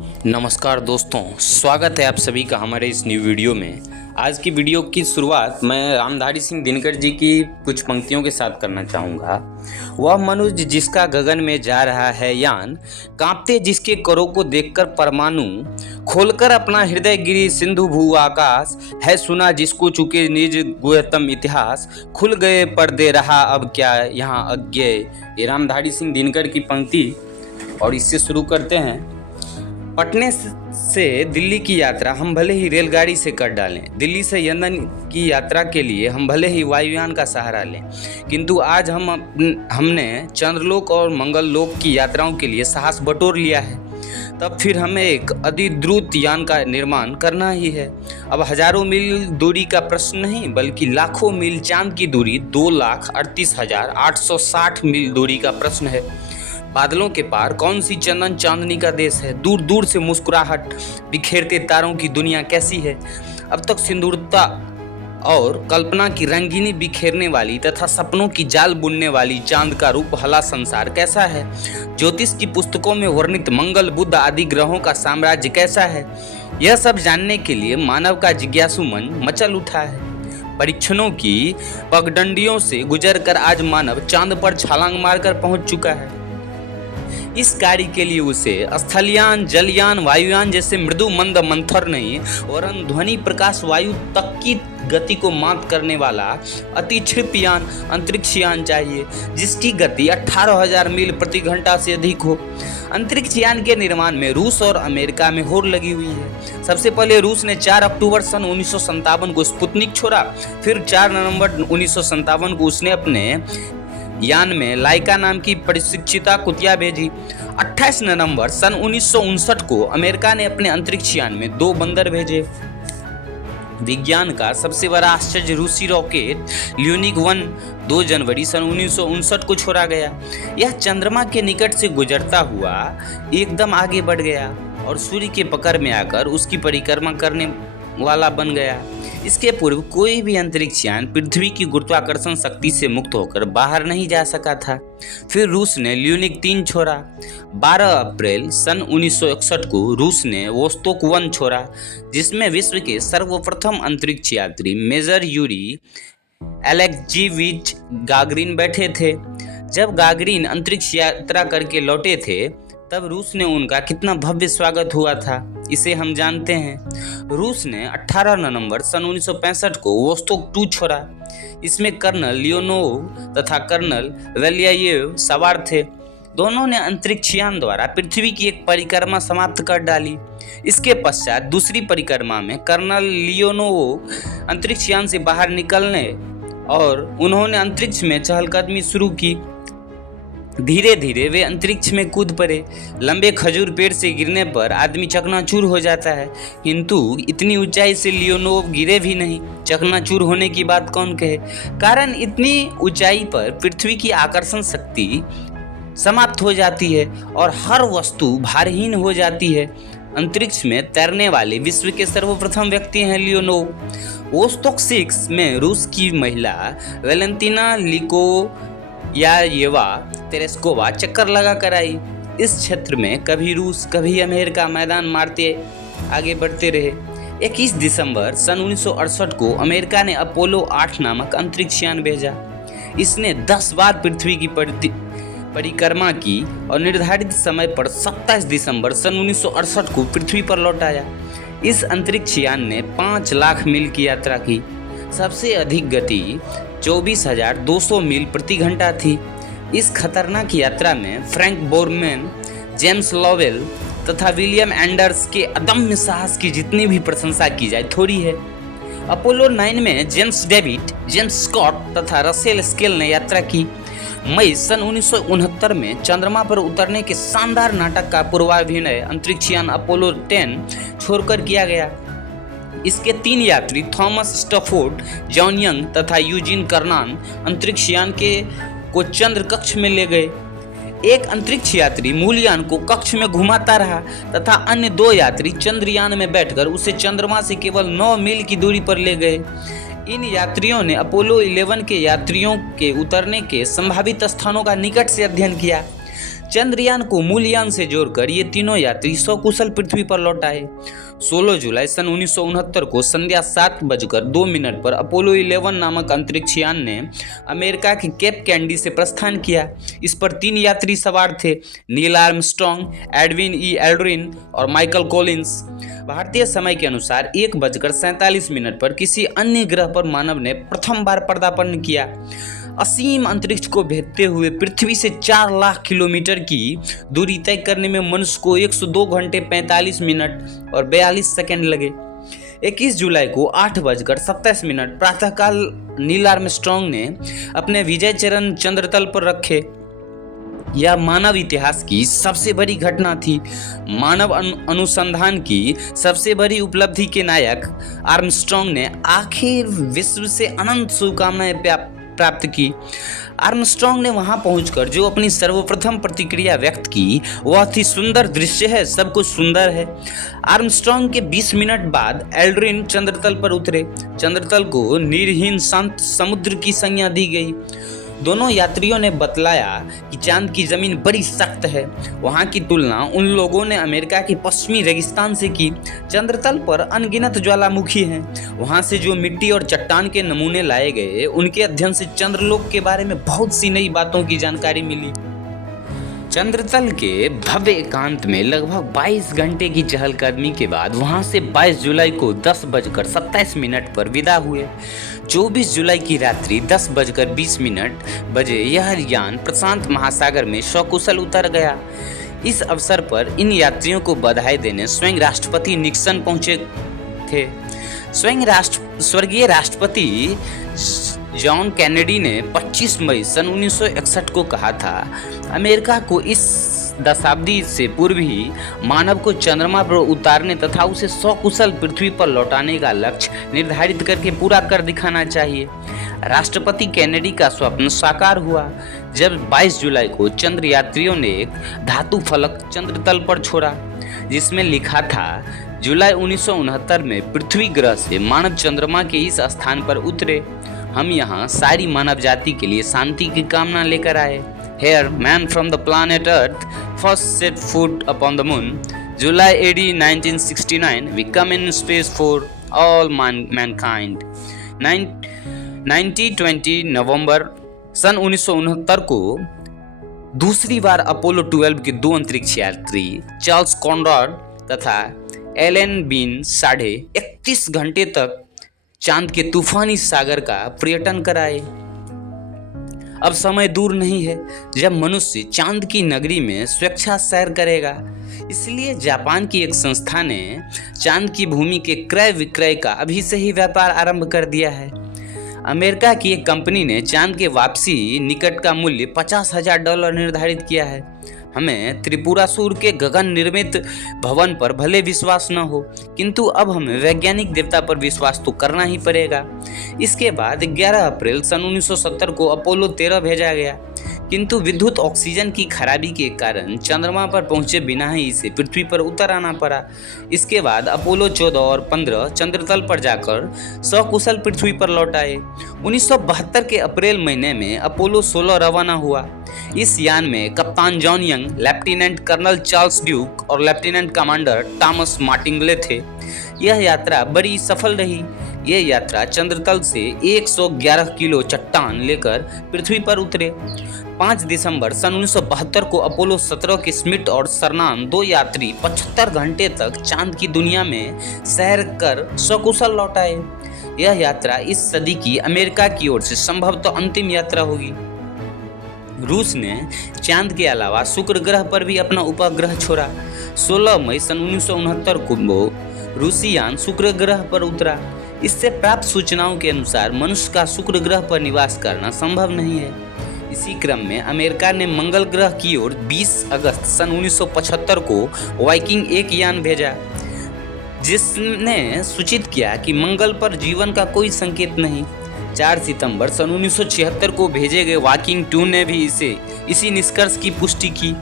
नमस्कार दोस्तों, स्वागत है आप सभी का हमारे इस न्यू वीडियो में। आज की वीडियो की शुरुआत मैं रामधारी सिंह दिनकर जी की कुछ पंक्तियों के साथ करना चाहूँगा। वह मनुष्य जिसका गगन में जा रहा है यान, कांपते जिसके करों को देखकर परमाणु, खोलकर अपना हृदय गिरी सिंधु भू आकाश, है सुना जिसको चुके निज गुह्यतम इतिहास, खुल गए पर्दे रहा अब क्या यहाँ अज्ञेय। ये रामधारी सिंह दिनकर की पंक्ति और इससे शुरू करते हैं। पटने से दिल्ली की यात्रा हम भले ही रेलगाड़ी से कर डालें, दिल्ली से लंदन की यात्रा के लिए हम भले ही वायुयान का सहारा लें, किंतु आज हमने चंद्रलोक और मंगललोक की यात्राओं के लिए साहस बटोर लिया है। तब फिर हमें एक अतिद्रुत यान का निर्माण करना ही है। अब हजारों मील दूरी का प्रश्न नहीं, बल्कि लाखों मील चांद की दूरी 2,38,860 मील दूरी का प्रश्न है। बादलों के पार कौन सी चंदन चांदनी का देश है, दूर दूर से मुस्कुराहट बिखेरते तारों की दुनिया कैसी है। अब तक सिंदूरता और कल्पना की रंगीनी बिखेरने वाली तथा सपनों की जाल बुनने वाली चांद का रूप हला संसार कैसा है। ज्योतिष की पुस्तकों में वर्णित मंगल, बुध आदि ग्रहों का साम्राज्य कैसा है। यह सब जानने के लिए मानव का जिज्ञासु मन मचल उठा है। परीक्षणों की पगडंडियों से गुजरकर आज मानव चांद पर छलांग मारकर पहुंच चुका है। इस कार्य के लिए उसे स्थलयान, जलयान, वायुयान जैसे मृदु मंद मंथर नहीं, वरन ध्वनि प्रकाश वायु तक की गति को मात करने वाला अति क्षिप्र यान, अंतरिक्ष यान चाहिए, जिसकी गति 18,000 मील प्रति घंटा से अधिक हो। अंतरिक्ष यान के निर्माण में रूस और अमेरिका में होड़ लगी हुई है। सबसे पहले रूस ने 4 अक्टूबर सन 1957 को स्पुतनिक छोड़ा, फिर 4 नवंबर 1957 को उसने अपने यान में लाइका नाम की प्रशिक्षिता कुतिया भेजी। 28 नवंबर सन 1959 को अमेरिका ने अपने अंतरिक्ष यान में 2 बंदर भेजे। विज्ञान का सबसे बड़ा आश्चर्य रूसी रॉकेट ल्यूनिक 1 2 जनवरी सन 1959 को छोड़ा गया। यह चंद्रमा के निकट से गुजरता हुआ एकदम आगे बढ़ गया और सूर्य के पकड़ में आकर उसकी परिक्रमा करने वाला बन गया। इसके पूर्व कोई भी अंतरिक्ष यान पृथ्वी की गुरुत्वाकर्षण शक्ति से मुक्त होकर बाहर नहीं जा सका था। फिर रूस ने ल्यूनिक 3 छोड़ा। 12 अप्रैल सन 1961 को रूस ने वोस्तोक 1 छोड़ा, जिसमें विश्व के सर्वप्रथम अंतरिक्ष यात्री मेजर यूरी एलेक्जीविच गागरिन बैठे थे। जब गागरिन अंतरिक्ष यात्रा करके लौटे थे, तब रूस ने उनका कितना भव्य स्वागत हुआ था, इसे हम जानते हैं। रूस ने 18 नवंबर सन 1965 को वोस्तोक 2 छोड़ा। इसमें कर्नल लियोनोव तथा कर्नल वेल्यायेव सवार थे। दोनों ने अंतरिक्ष यान द्वारा पृथ्वी की एक परिक्रमा समाप्त कर डाली। इसके पश्चात दूसरी परिक्रमा में कर्नल लियोनोव अंतरिक्ष यान से बाहर निकलने और उन्होंने अंतरिक्ष में चहलकदमी शुरू की। धीरे धीरे वे अंतरिक्ष में कूद पड़े। लंबे खजूर पेड़ से गिरने पर आदमी चकनाचूर हो जाता है, किंतु इतनी ऊंचाई से लियोनोव गिरे भी नहीं। चकनाचूर होने की बात कौन कहे, कारण इतनी ऊंचाई पर पृथ्वी की आकर्षण शक्ति समाप्त हो जाती है और हर वस्तु भारहीन हो जाती है। अंतरिक्ष में तैरने वाले विश्व के सर्वप्रथम व्यक्ति हैं लियोनोव। वोस्तोक 6 में रूस की महिला वेलेंटिना लिकोयायेवा तेरेस्कोवा चक्कर लगा कर आई। इस क्षेत्र में कभी रूस कभी अमेरिका मैदान मारते आगे बढ़ते रहे। 21 दिसंबर सन 1968 को अमेरिका ने अपोलो 8 नामक अंतरिक्ष यान भेजा। इसने 10 बार पृथ्वी की परिक्रमा की और निर्धारित समय पर 27 दिसंबर सन 1968 को पृथ्वी पर लौटाया। इस अंतरिक्ष यान ने 5 लाख मील की यात्रा की। सबसे अधिक गति 24,200 मील प्रति घंटा थी। इस खतरनाक यात्रा में फ्रैंक बोरमैन, जेम्स लोवेल तथा विलियम एंडर्स के अदम्य साहस की जितनी भी प्रशंसा की जाए थोड़ी है। अपोलो 9 में जेम्स डेविड, जेम्स स्कॉट तथा रसेल स्केल ने यात्रा की। मई सन 1969 में चंद्रमा पर उतरने के शानदार नाटक का पूर्वाभिनय अंतरिक्ष यान अपोलो 10 छोड़कर किया गया। इसके 3 यात्री थॉमस स्टफोर्ड, जॉन यंग तथा यूजीन कर्नान अंतरिक्ष यान को चंद्र कक्ष में ले गए। एक अंतरिक्ष यात्री मूलयान को कक्ष में घुमाता रहा तथा अन्य 2 यात्री चंद्रयान में बैठकर उसे चंद्रमा से केवल 9 मील की दूरी पर ले गए। इन यात्रियों ने अपोलो 11 के यात्रियों के उतरने के संभावित स्थानों का निकट से अध्ययन किया। चंद्रयान को मूलयान से जोड़कर ये तीनों यात्री सकुशल पृथ्वी पर लौट आए। 16 जुलाई सन 1969 को संध्या 7:02 पर अपोलो 11 नामक अंतरिक्ष यान ने अमेरिका के केप कैंडी से प्रस्थान किया। इस पर 3 यात्री सवार थे, नील आर्मस्ट्रॉन्ग, एडविन ई एल्ड्रिन और माइकल कॉलिंस। भारतीय समय के अनुसार 1:47 पर किसी अन्य ग्रह पर मानव ने प्रथम बार पदार्पण किया। असीम अंतरिक्ष को भेदते हुए पृथ्वी से 4 लाख किलोमीटर की दूरी तय करने में मनुष्य को 102 घंटे 45 मिनट और 42 सेकंड लगे। 21 जुलाई को 8:27 प्रातःकाल नील आर्मस्ट्रॉन्ग ने अपने विजय चरण चंद्रतल पर रखे। यह मानव इतिहास की सबसे बड़ी घटना थी। मानव अनुसंधान की सबसे बड़ी उपलब्धि के नायक आर्मस्ट्रॉन्ग ने आखिर विश्व से अनंत शुभकामनाएं प्राप्त की। आर्मस्ट्रॉन्ग ने वहां पहुंचकर जो अपनी सर्वप्रथम प्रतिक्रिया व्यक्त की वह थी, सुंदर दृश्य है, सब कुछ सुंदर है। आर्मस्ट्रॉन्ग के 20 मिनट बाद एल्ड्रिन चंद्रतल पर उतरे। चंद्रतल को नीरहीन शांत समुद्र की संज्ञा दी गई। दोनों यात्रियों ने बतलाया कि चांद की जमीन बड़ी सख्त है। वहां की तुलना उन लोगों ने अमेरिका के पश्चिमी रेगिस्तान से की। चंद्रतल पर अनगिनत ज्वालामुखी हैं। वहां से जो मिट्टी और चट्टान के नमूने लाए गए, उनके अध्ययन से चंद्रलोक के बारे में बहुत सी नई बातों की जानकारी मिली। चंद्रतल के भव्य एकांत में लगभग 22 घंटे की चहलकदमी के बाद वहां से 22 जुलाई को 10:27 पर विदा हुए। 24 जुलाई की रात्रि 10:20 बजे यह यान प्रशांत महासागर में सकुशल उतर गया। इस अवसर पर इन यात्रियों को बधाई देने स्वयं राष्ट्रपति निक्सन पहुंचे थे। स्वर्गीय राष्ट्रपति जॉन कैनेडी ने 25 मई सन 1961 को कहा था, अमेरिका को इस दशाब्दी से पूर्व ही मानव को चंद्रमा पर उतारने तथा उसे सकुशल पृथ्वी पर लौटाने का लक्ष्य निर्धारित करके पूरा कर दिखाना चाहिए। राष्ट्रपति कैनेडी का स्वप्न साकार हुआ जब 22 जुलाई को चंद्र यात्रियों ने एक धातु फलक चंद्रतल पर छोड़ा, जिसमें लिखा था, जुलाई 1969 में पृथ्वी ग्रह से मानव चंद्रमा के इस स्थान पर उतरे। हम यहाँ सारी मानव जाति के लिए शांति की कामना लेकर आए। Here, man from the planet Earth first set foot upon the moon. July AD 1969, we come in space for all mankind. 1920 नवंबर सन 1969 को दूसरी बार अपोलो 12 के 2 अंतरिक्ष यात्री चार्ल्स कॉनरॉड तथा एलन बीन 31.5 घंटे तक चांद के तूफानी सागर का पर्यटन कराए। अब समय दूर नहीं है जब मनुष्य चांद की नगरी में स्वेच्छा सैर करेगा। इसलिए जापान की एक संस्था ने चांद की भूमि के क्रय विक्रय का अभी से ही व्यापार आरंभ कर दिया है। अमेरिका की एक कंपनी ने चांद के वापसी निकट का मूल्य $50,000 निर्धारित किया है। हमें त्रिपुरासुर के गगन निर्मित भवन पर भले विश्वास न हो, किंतु अब हमें वैज्ञानिक देवता पर विश्वास तो करना ही पड़ेगा। इसके बाद 11 अप्रैल सन 1970 को अपोलो 13 भेजा गया, किंतु विद्युत ऑक्सीजन की खराबी के कारण चंद्रमा पर पहुंचे बिना ही इसे पृथ्वी पर उतर आना पड़ा। इसके बाद अपोलो 14 और 15 चंद्रतल पर जाकर सकुशल पृथ्वी पर लौट आए। 1972 के अप्रैल महीने में अपोलो 16 रवाना हुआ। इस यान में कप्तान John Young, lieutenant colonel Charles Duke और लेफ्टिनेंट कमांडर टॉमस मार्टिंगले थे। यह यात्रा बड़ी सफल रही। यह यात्रा चंद्रतल से 111 किलो चट्टान लेकर पृथ्वी पर उतरे। 5 दिसंबर सन 1972 को अपोलो 17 के स्मिथ और सरनान 2 यात्री 75 घंटे तक चांद की दुनिया में सैर कर सकुशल लौट आए। यह यात्रा इस सदी की अमेरिका की ओर से संभवतः अंतिम यात्रा होगी। रूस ने चांद के अलावा शुक्र ग्रह पर भी अपना उपग्रह छोड़ा। 16 मई सन 1969 को रूसी यान शुक्र ग्रह पर उतरा। इससे प्राप्त सूचनाओं के अनुसार मनुष्य का शुक्र ग्रह पर निवास करना संभव नहीं है। इसी क्रम में अमेरिका ने मंगल ग्रह की ओर 20 अगस्त सन 1975 को वाइकिंग 1 यान भेजा, जिसने सूचित किया कि मंगल पर जीवन का कोई संकेत नहीं। 4 सितंबर सन 1976 को भेजे गए वाइकिंग 2 ने भी इसी निष्कर्ष की पुष्टि की।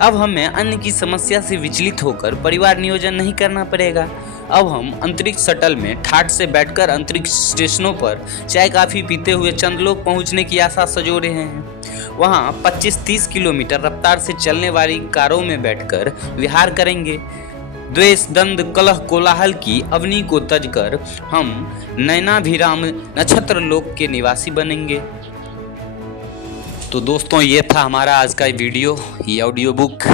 अब हमें अन्य की समस्या से विचलित होकर परिवार नियोजन नहीं करना पड़ेगा। अब हम अंतरिक्ष शटल में ठाठ से बैठकर अंतरिक्ष स्टेशनों पर चाय काफ़ी पीते हुए चंद्रलोक पहुंचने की आशा सजो रहे हैं। वहाँ 25-30 किलोमीटर रफ्तार से चलने वाली कारों में बैठकर विहार करेंगे। द्वेष, दंड, कलह, कोलाहल की अवनी को तजकर हम नयनाभिराम नक्षत्र लोक के निवासी बनेंगे। तो दोस्तों, ये था हमारा आज का वीडियो, ये ऑडियो बुक,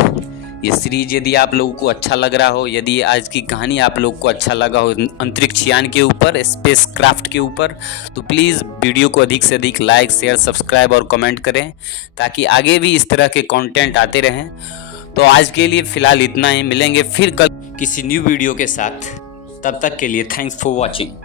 ये सीरीज। यदि आप लोगों को अच्छा लग रहा हो, यदि आज की कहानी आप लोगों को अच्छा लगा हो अंतरिक्ष यान के ऊपर, स्पेस क्राफ्ट के ऊपर, तो प्लीज़ वीडियो को अधिक से अधिक लाइक, शेयर, सब्सक्राइब और कमेंट करें, ताकि आगे भी इस तरह के कंटेंट आते रहें। तो आज के लिए फ़िलहाल इतना ही, मिलेंगे फिर कल किसी न्यू वीडियो के साथ। तब तक के लिए थैंक्स फॉर वॉचिंग।